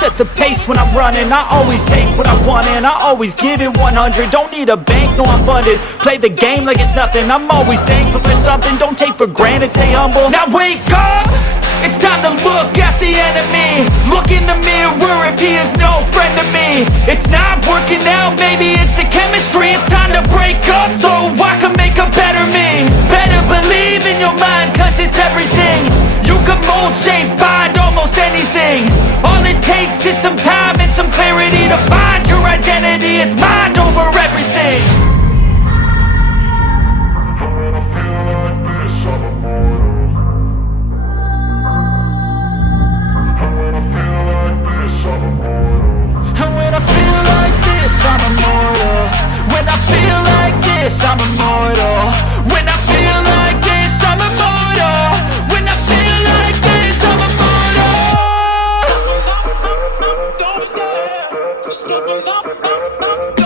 set the pace when I'm running. I always take what I want and I always give it 100. Don't need a bank, no I'm funded. Play the game like it's nothing. I'm always thankful for something. Don't take for granted, stay humble. Now wake up! It's time to look at the enemy. Look in the mirror if he is no friend to me. It's not working out, maybe it's the chemistry. It's time to break up so I can make a better me. Better believe in your mind, cause it's everything. You can mold, shape, find almost anything. All it takes is some time and some clarity to find your identity. It's mind over everything. I'm immortal. When I feel like this, I'm immortal. When I feel like this, I'm immortal. When I feel like this, I'm immortal. Don't be scared. Just give me up.